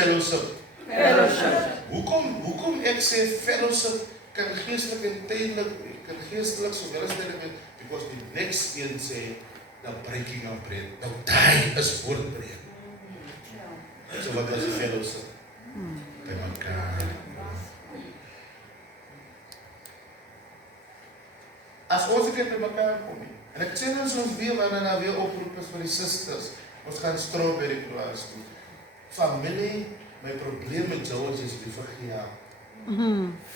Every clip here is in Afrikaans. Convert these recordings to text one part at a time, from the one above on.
fellowship? Fellowship. Hoekom ek sê fellowship kan geestelik en tydelik, kan geestelik sowel as tydelik, because die next een sê, the breaking of bread. Nou daai is woordbreek. So wat is fellowship? By mekaar. As ons ek by mekaar kom, en ek sê ons weer, wanneer nou weer oproep is vir die sisters, ons gaan strawberry plaas toe. Familie, my probleem met George is die vergeet.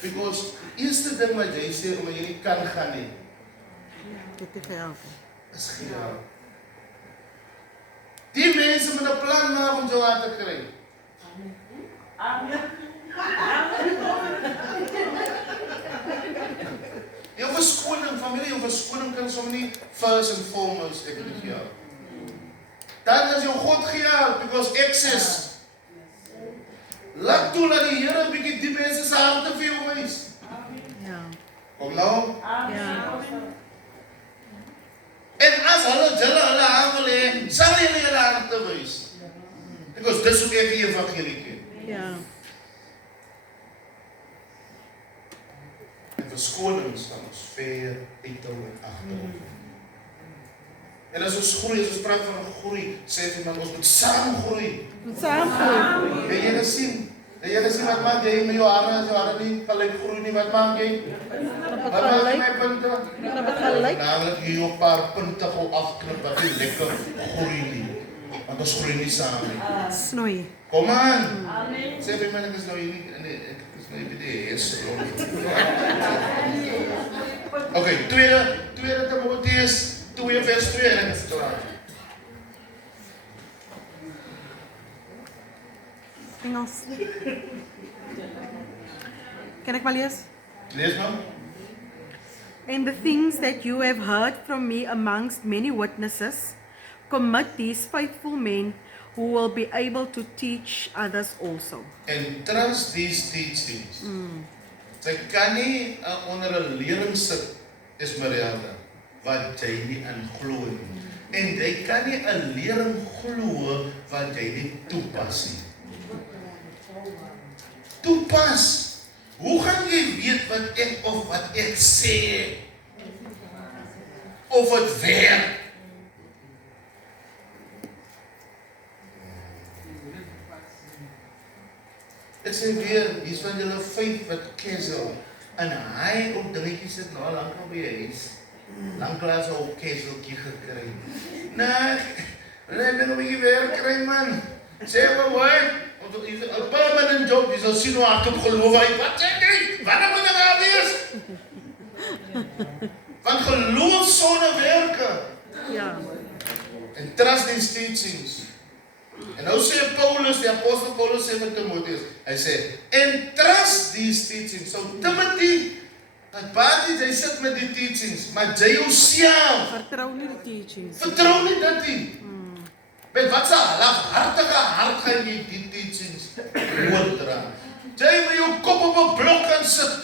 Because, eerste ding wat jy sê, omdat jy nie kan gaan nie, Dit het gehelp. is gejaag. Die mense met 'n plan maak om jou aan te kry. Jou verskoning, familie, jou verskoning kan sommer nie first and foremost ek nie gejaag. Dan is jou God gejaag, because access. Laat toe dat die Here 'n bietjie die mense se harte vir jou wys. Ja. Kom nou. Ja. En as hulle hande lê, sal jy hulle harte wys. Because dis hoe ek die evangelie ken. Ja. En verskonings van ons ver uithou en agterhou. En as ons groei, as ons praat van groei, sê jy man, ons moet saam groei. Saam groei. En jy gesien wat maak jy met jou hare nie gelyk groei nie, wat maak jy? Wat maak jy met punte? Dat het gelyk. Namelijk hier 'n paar punte gou afknip wat nie lekker groei nie. Want ons groei nie saam nie. Snoei. Kom aan! Amen. Sê vir my, ek is nou hier nie, ek is nou hier by die Heers. Okay, tweede Timoteus 2 vers 2 en ek is klaar. Engels. Kan ek maar lees? Lees maar. And the things that you have heard from me amongst many witnesses, commit these faithful men who will be able to teach others also. And trust these teachings. Sy kan nie onder 'n lering sit, Esmeralda, wat jy nie in glo nie. En jy kan nie 'n lering glo wat jy nie toepas nie. Toepas. Hoe gaan jy weet wat ek sê? Of het werk? Ek sê weer, hier's van julle 5 wat Kessel, en hy op dingetjies sit nou lank al by die huis. Lanklaas op Kesseltjie gekry. Nee, ek ben nog 'n bietjie werk kry man. Sê maar hoor, 'n permanent job, jy sal sien hoe hard op geloof hy. Wat sê jy? Wanneer moet ek daar wees? Want geloof sonder werke. Ja. En trust these teachings. En nou sê Paulus, die apostel Paulus sê vir Timoteus, hy sê, and trust these teachings. So Timothy, dat baie jy sit met die teachings, maar jy jouself, Vertrou nie die teachings. vertrou nie dit nie. Met wat se hartige hart gaan jy die teachings oordra? Jy moet jou kop op 'n blok kan sit,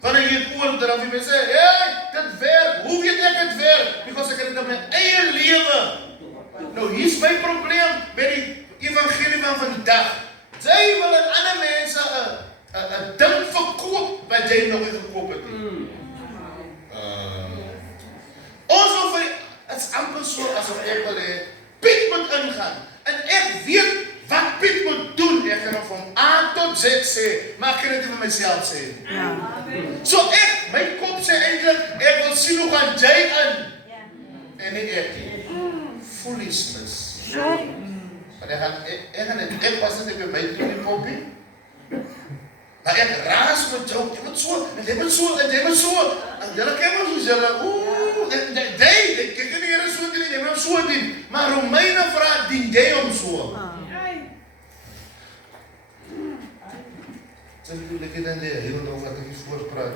wanneer jy dit oordra, en jy sê, hey, dit werk, hoe weet ek dit werk? Because ek het dit in my eie lewe. Nou, hier's my probleem met die evangelie van vandag. Jy wil aan ander mense 'n ding verkoop wat jy nog nie gekoop het nie. Ons wil vir, het is amper so asof ek wil hê, Piet moet ingaan. En ek weet wat Piet moet doen. Ek gaan van A tot Z sê, maar ek kan dit nie vir myself sê. Ja. So ek, my kop sê eintlik, ek wil sien hoe gaan jy in. En nie ek nie. Foolishness. Maar ek was dit by my toe die kopie. Maar ek raas met jou, jy moet so, en jy moet so, en jy moet so. En julle ken maar soos julle, jy kan nie Here so doen, jy moet hom so doen. Maar Romeine vra, dien jy hom so? Sy ek het dan die hele dag wat ek voorpraat.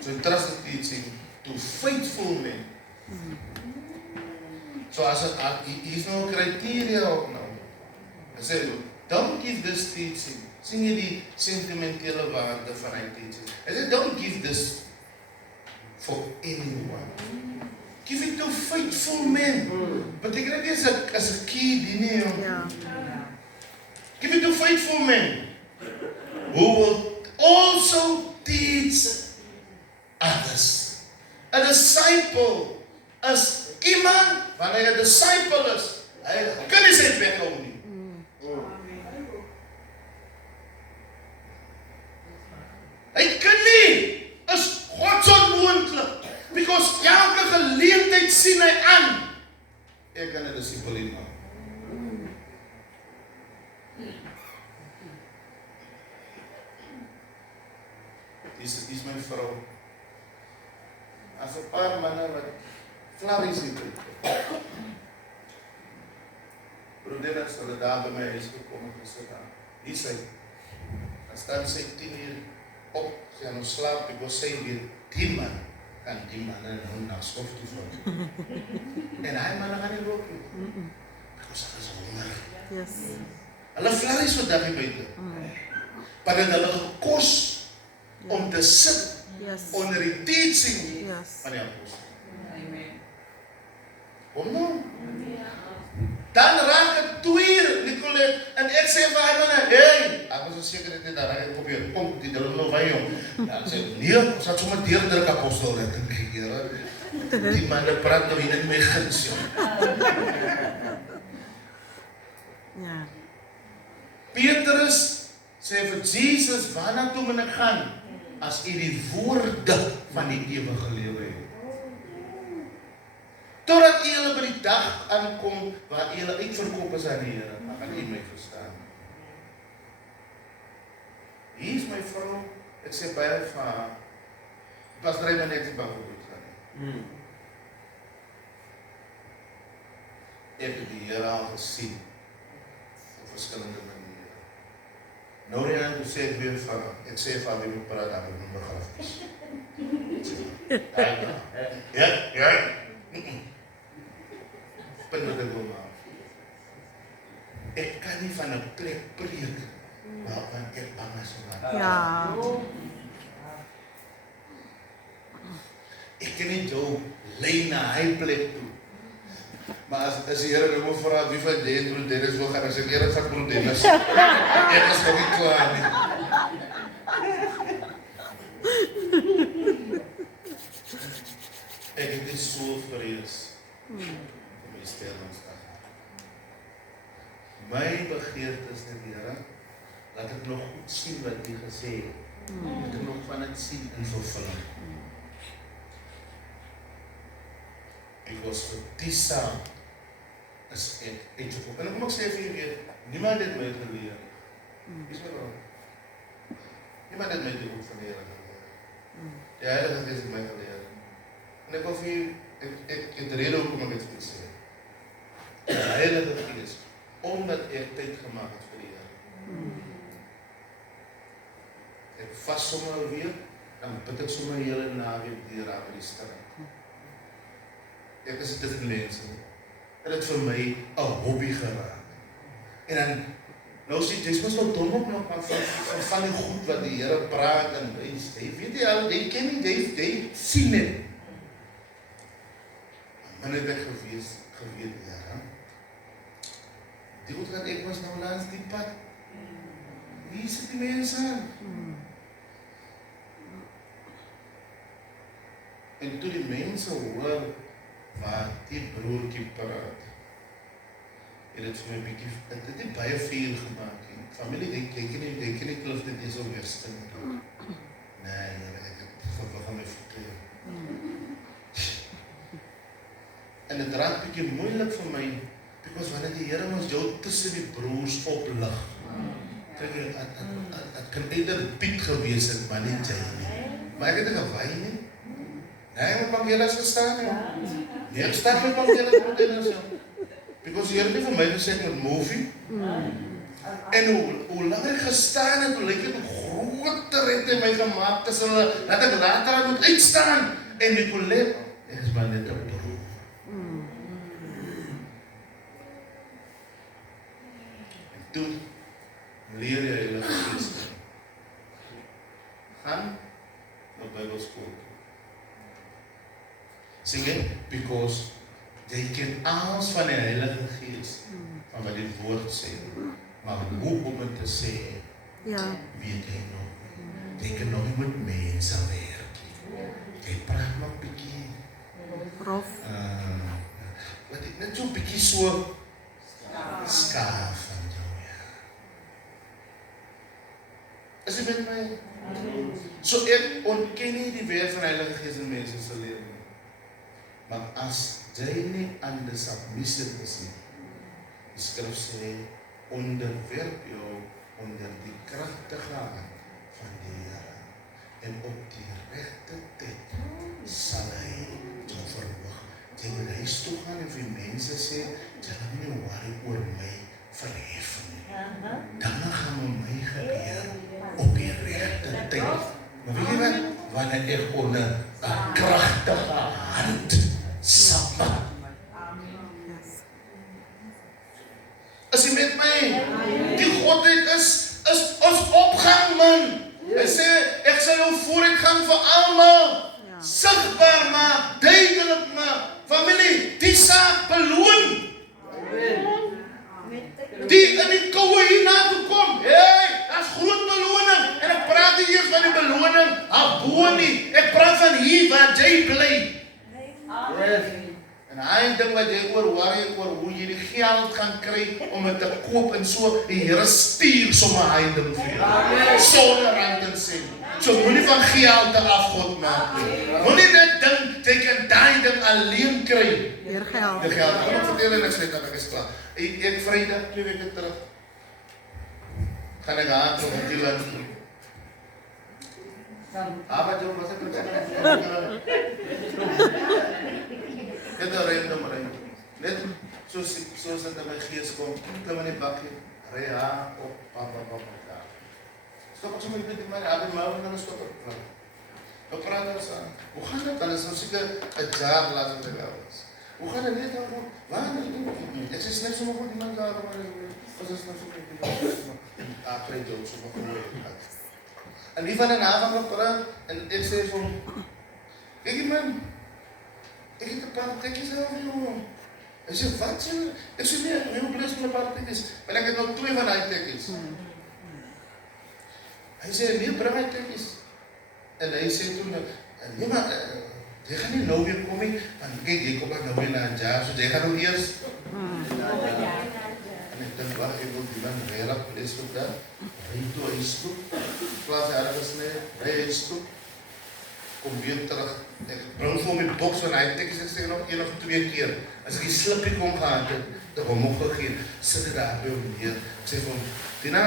So trust the teaching to faithful men. So as hier's nou 'n kriteria op nou. Hy sê, don't give this teaching. Sien jy die sentimentele waarde van hy teaching? Hy sê, don't give this for anyone. Give it to faithful men. Beteken dit as 'n key die nie. Ja. faithful men who will also teach others. A disciple is iemand, wanneer hy 'n disciple is, hy kan nie sy bek hou nie. Hy kan nie, is God onmoontlik, because elke geleentheid sien hy aan, ek kan 'n disipel maak. Dis my vrou. As 'n paar manne wat flarries het. Broeder het hulle daar by my huis gekom en gesê, hier sy, dan staan sy 10 uur op, sy gaan ons slaap, because sy weet, die man kan die manne nou na stof toe vat. En hy manne gaan nie loop nie. Because hy is honger. Yes. Hulle flarries wat daar buite. Maar het hulle gekos om te sit Yes. onder die teaching Yes. van die apostel. Kom nou. Dan raak het 2 uur, Nicolet, en ek sê vir hy manne, hey, ek was seker dit daar raak op hier, kom, die hulle nou by hom. Dan sê, nee, ons het sommer deurdruk apostel, ek dink, Here, die manne praat nou hier in my guns, joh. Ja. Petrus sê vir Jesus, waarna toe moet ek gaan? As u die woorde van die ewige lewe het. Totdat u hulle by die dag aankom, waar u hulle uitverkoop is aan die Here, dan gaan u my verstaan. Hier is my vrou, ek sê baie vir haar, pas drie my net die bang voor verstaan. Ek het die Here al gesien, op verskillende maniere. Nou die aan, sê ek weer van, ek sê van wie moet praat, dan moet my begrafnis. Ja. Punt wat ek wil maak. Ek kan nie van 'n plek preek, waarvan ek bang is om Ja. Ek kan nie jou lei na hy plek toe. Maar as die Here nou moet vra wie van jy en broer Dennis wil gaan, as ek Here van broer Dennis. Ek is nog nie klaar nie. Ek het dit so vrees vir my sterwingsdag. My begeerte is net, Here, laat ek nog goed sien wat U gesê het. Laat ek nog van dit sien in vervulling. Ek was vir die saam is ek uitgekom. En kom ek sê vir jy weet, niemand het my geleer. Is my wel? Niemand het my die goed van die Here geleer. Die Heilige Gees het my geleer. En ek wil vir jy, ek het rede hoekom ek het vir sê. Die Heilige Gees, omdat ek tyd gemaak het vir die Here. Ek vas sommer alweer, dan bid ek sommer hele naweek die raad by die straat. Ek is dit mense. Het het vir my 'n hobby geraak. En dan, nou sê jy, mos wel dom op nog van die goed wat die Here praat en hy weet jy al, jy ken nie, jy sien net. Maar net ek geweet, ja. Die goed gaan ek was nou langs die pad. Wie sit die mense aan? En toe die mense hoor waar die broertjie praat, het het vir my bietjie, het het nie baie veel gemaak nie. Familie, jy ken nie kluf dit is al weerstin. Nee, ek het van my verkeer. En het raak bietjie moeilik vir my, because wanneer die Here ons jou tussen die broers oplig, kijk jy, het kan eerder Piet gewees het, maar nie jy nie. Maar ek het nie gewaai nie. Nee, ek moet Pangelas gestaan, ja. Nee, ek staan met Pangelas, ja. Because die Here nie vir my gesê ek moet movie. En hoe lang ek gestaan het, hoe lyk het, hoe groter het hy my gemaakt, tussen hulle, dat ek later aan moet uitstaan. En die collega, ek is maar net een broer. En toen leer jy Heilige Gees. Gaan na Bybelskool. Sing it, because jy ken alles van die Heilige Gees, van wat die woord sê. Maar hoe om het te sê, Ja. weet jy nog nie. Jy kan nog nie met mense werk nie. Jy praat maar bietjie, Rof. wat ek net so bietjie so skaaf van jou, ja. Is jy met my? So ek ontken nie die werk van Heilige Gees in mense se lewe nie. Maar as jy nie aan die submissive is nie, die skrif sê, onderwerp jou onder die kragtige hand van die Here. En op die regte tyd sal hy jou verhoog. Jy moet huis toe gaan en vir mense sê, jy moet nie worry oor my verhef nie. Dan gaan met my gebeur op die regte tyd. Maar weet jy wat? Wanneer ek onder 'n kragtige hand sal maak. As jy met my, die Godheid is ons opgang, man. Hy sê, ek sal jou vooruitgang vir almal sigbaar maak, duidelik maak. Familie, die saak beloon. Die in die koue hierna toe kom. Hey, dat is groot beloning. En ek praat nie eers van die beloning, abo nie. Ek praat van hier waar jy bly. En hy ding wat jy oor worry oor hoe jy die geld gaan kry om het te koop en so, die Here stuur sommer hy ding vir jou. Sonder rand en sent. So moenie van geld te afgod maak nie. Moenie net ding, jy kan daai ding alleen kry. Weer geld. Die geld. Ek vertel en ek sê dat ek is klaar. Ek Vrydag 2 weke terug gaan ek aan op die land. Maar jy was ek net random. Net soos dit in my gees kom, klim in die bakkie, ry haar op, papa. Stop ek sommer net in my mouw en dan stop ek. Nou praat ons aan. Hoe gaan dit? Dan is ons seker 'n jaar laat in die wêreld. Hoe gaan dit net dan? Waar is dit? Ek sê net sommer goed iemand daar maar as ons nou so net kry dit so mooi. En wie van 'n avond nog praat en ek sê vir hom, kyk man, ek het 'n paar tekkies al vir hom. Hy sê, wat sê? Ek sê nee, heel bless met 'n paar tekkies. Maar ek het nog 2 van daai tekkies. Hy sê, nee, bring my tekkies. En hy sê toe, nee maar, jy gaan nie nou weer kom nie, want kyk, jy kom nou weer na 'n jaar, so jy gaan nou eers. En ek dink, wacht, ek wil die man regtig bless op dat. Ry toe huis toe, plaas ergens nie, ry huis toe. Kom weer terug, ek bring vir my boks van hy tekkies, ek sê nog 1 of 2 keer. As ek die slippie kom gehad het, ek hom opgegeen, sit ek daar by hom neer. Ek sê vir hom, Tina,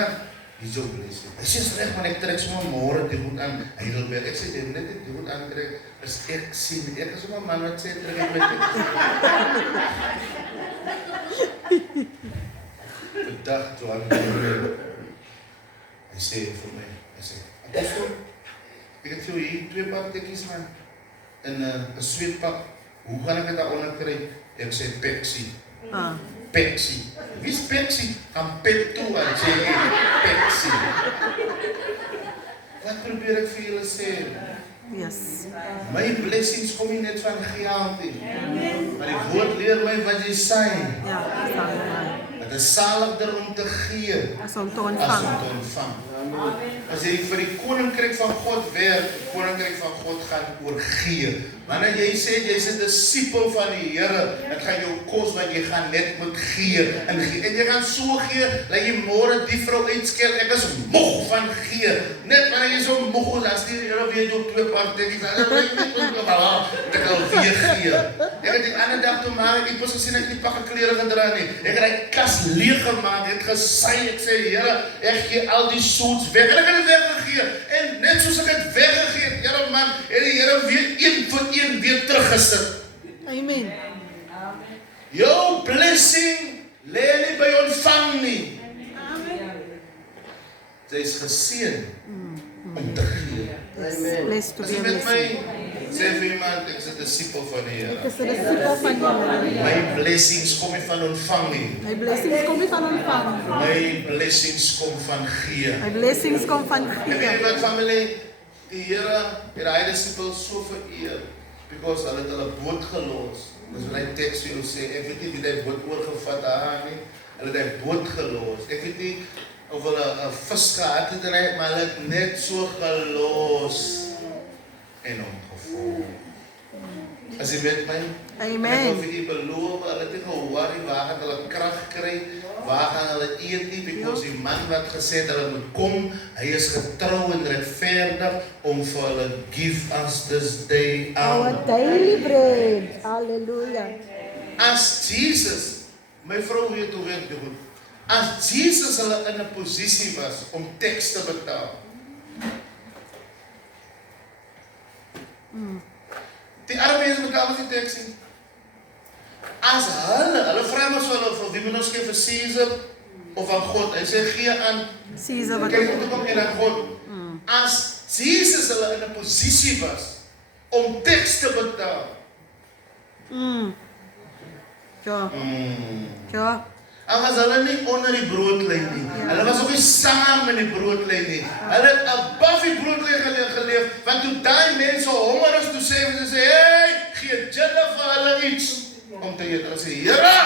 hier is jou blessing. Hy sê, is recht, man, ek trek sommer môre die goed aan Heidelberg. Ek sê, jy net die goed aantrek, as ek sien, ek is sommer man wat sê, trek ek met ek. Bedag, toe aan die hy sê vir my, hy sê, ek het vir hier 2 paar tekkies man, en 'n sweetpak, hoe gaan ek dit daaronder kry? Ek sê Pepsi. Pepsi. Wie is Pepsi? Gaan Pep toe en sê Pepsi. Wat probeer ek vir julle sê? Yes. My blessings kom nie net van geld nie. Maar die woord leer my wat jy sê. Ja, staan. Het is saligder om te gee As om te as om ontvang. te ontvang. As jy vir die koninkryk van God werk, die koninkryk van God gaan oor gee. Wanneer jy sê jy's 'n disipel van die Here, dit gaan jou kos want jy gaan net moet gee en jy gaan so gee dat jy môre die vrou uitskel, ek is moeg van gee. Net wanneer jy so moeg is, as die Here weer jou 2 paar tekkies, dan weet jy net ek al weer gee. Ek het die ander dag toe maar ek het gesien ek nie pakke klere gedra nie. Ek het hy kas leeg gemaak, ek het gesê, ek sê Here, ek gee al die suits weg. En ek het dit weggegee. En net soos ek het weggegee, Here man, het die Here weer 1 vir 1 weer teruggesit. Amen. Jou blessing lê nie by ontvang nie. Jy is geseën om te gee. Blessed to As be jy a met my blessing. sê vir iemand, ek is 'n disipel van die Here. Ek is 'n disipel van die Here. My blessings kom nie van ontvang nie. My blessings kom nie van ontvang. My blessings kom van gee. My blessings kom van En weet jy gee. wat familie, die Here het hy disipels so vereer, because hulle boot gelos. Dis wat hy teks vir jou sê, ek weet nie wie die boot oorgevat daar nie, Hulle het die boot gelos. Ek weet nie of hulle 'n vis gehad het en maar hulle het net so gelos en hom gevolg. As jy met my, Amen. en ek wil vir u beloof, hulle het nie ge-worry waar gaan hulle krag kry, waar gaan hulle eet nie, because die man wat gesê het hulle moet kom, hy is getrou en regverdig om vir hulle give us this day Our daily bread. Hallelujah. As Jesus, my vrou weet hoe werk dit goed. As Jesus hulle in 'n posisie was om teks te betaal. Die arme mense betaal mos nie teks nie. As hulle vra mos vir wie moet ons gee vir Caesar of aan God. Hy sê gee aan Caesar wat kyk hoe kom jy aan God. As Jesus hulle in 'n posisie was om teks te betaal. Ja. Ja. En was hulle nie onder die broodlyn nie. Hulle was ook nie saam in die broodlyn nie. Hulle het above die broodlyn geleef, want toe daai mense honger is, toe sê sy, hey, gee julle vir hulle iets om te eet. Hulle sê, Here,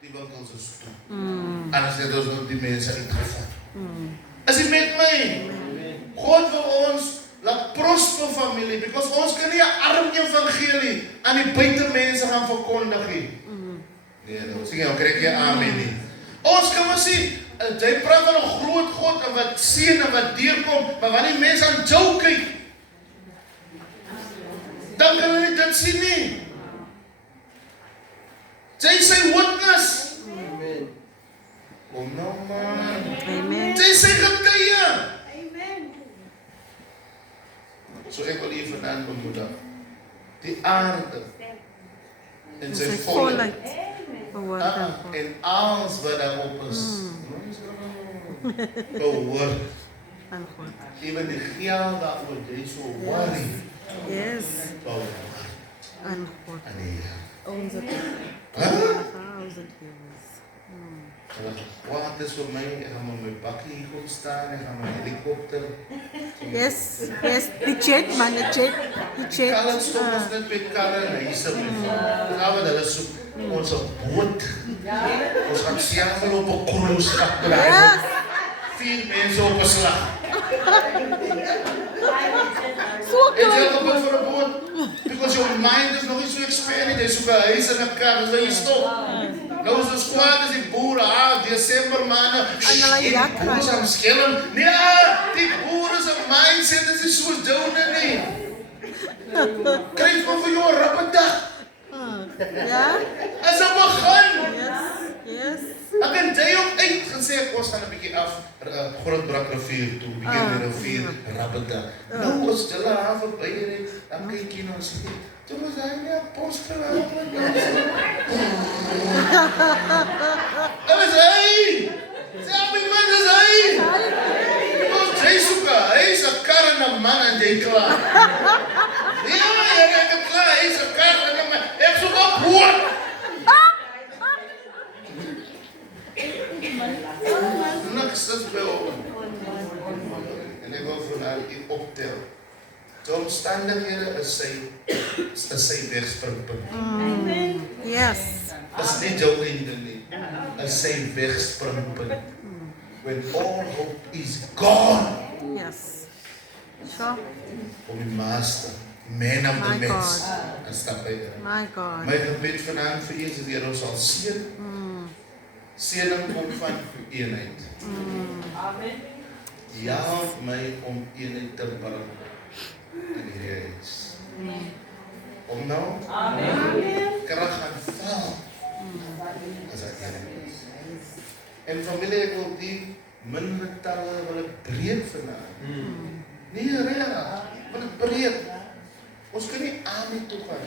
die winkels is toe. Anders het ons nog die mense uitgevat. Is dit met my? God wil ons laat prosper familie, because ons kan nie 'n arm evangelie aan die buitemense gaan verkondig nie. Nee, nou sê jy, kry jy amen nie. Ons kan maar sien, jy praat van 'n groot God en wat seën en wat deurkom, maar wanneer mense aan jou kyk, dan kan hulle nie dit sien nie. Jy sê witness. Amen. Kom nou man. Amen. Jy sê getuie. So ek wil hier vandaan bemoedig. Die aarde en sy volheid. En alles wat daarop is. Behoort. Aan God. Even die geld daaroor, jy so worry. Yes. Behoort Aan God. aan die Here. Onze Huh? 1,000 years. Wat is vir my, ek gaan met my bakkie hier kom staan, ek gaan met my helikopter. Yes. Yes. Die jet, man. Die jet. Die jet. Kallen stop ons net met karre en huise. Nou wat hulle soek, ons boot. Ons gaan samen op 'n cruise skip draai. Yes. 4 mense op 'n slag. So Het jy klein. al gehoor vir 'n boot? Because your mind is nog nie so expanded. Jy soek 'n huis en 'n kar, dan jy stop. Nou is ons kwaad as die boere, Desember maande, hulle jak die boere gaan skillen. Nee, die boere se mindset is nie soos joune nie. Kry maar vir jou 'n rappedag. Ja. As 'n begin. Yes. Yes. Ek het jy ook uitgesê ons gaan 'n bietjie af Grootbrak rivier toe, bietjie die rivier Rabbeta. Nou ons hulle daar verby ry, dan kyk jy nou sê, "Toe moet hy net postel." Hulle sê, "Sê my man is hy." Ons jy soek 'n huis, 'n kar en 'n man en jy klaar. Ja, ek het klaar, hy is 'n kar en 'n man. Ek soek 'n boot. Niks is by ons. En ek wil vandaag u optel. De omstandighede is sy wegspringpunt. Yes. Is nie jou einde nie. Is sy wegspringpunt. When all hope is gone. Yes. So. Om die master, man of the My mens. God. En stap by dit. My God. My gebed vanavond vir u is dat die Here ons sal seën. Seëning kom van eenheid. Amen. Help my om eenheid te bring in hierdie huis. Om nou krag gaan val as ek eenheid is. En familie, ek wil die minmetalle wil ek breek vanavond. Nee, reg, wil ek breek. Ons kan nie aan nie toe gaan.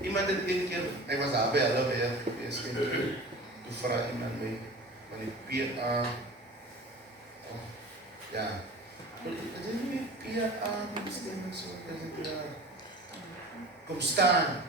Iemand het een keer, ek was daar by hulle weer gewees, en toe vra iemand my van die PA. Oh, ja. Is dit nie PA stem so, is dit daar? Kom staan.